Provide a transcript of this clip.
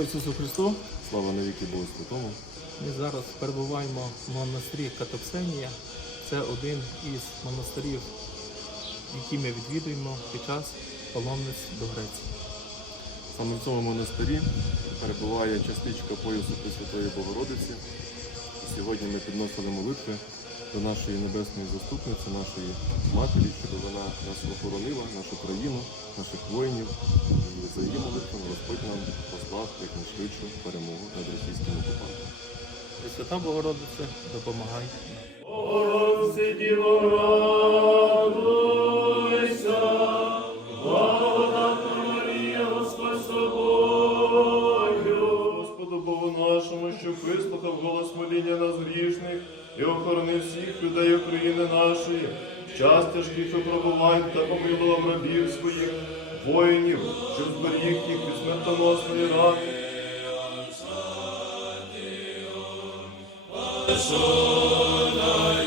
Ісусу Христу! Слава навіки Богу Святому. Ми зараз перебуваємо в монастирі Катоксенія. Це один із монастирів, які ми відвідуємо під час паломниць до Греції. Саме в цьому монастирі перебуває частичка поясу Пресвятої Богородиці. І сьогодні ми підносили молитви до нашої небесної заступниці, нашої матері, щоб вона нас охоронила, нашу країну, наших воїнів. І за її молитвами Господь нам послав якнайшвидшу перемогу над російським окупантом. Пресвята Богородице, допомагай. Богородице, Діво, радуйся, благодатна Марія, Господь з тобою. Господу Богу нашому, що вислухав голос моління нас грішних і охоронив всіх людей України нашої, в час тяжких випробувань та помилував рабів своїх, воїнів, що зберіг їх від смертоносної рани. Сонає